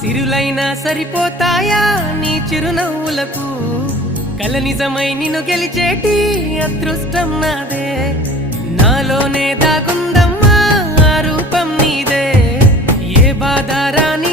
సిరులైనా సరిపోతాయా నీ చిరునవ్వులకు కల నిజమై నిన్ను గెలిచేటి అదృష్టం నాదే నాలోనే దాగుందమ్మా ఆ రూపం నీదే ఏ బాధ రాని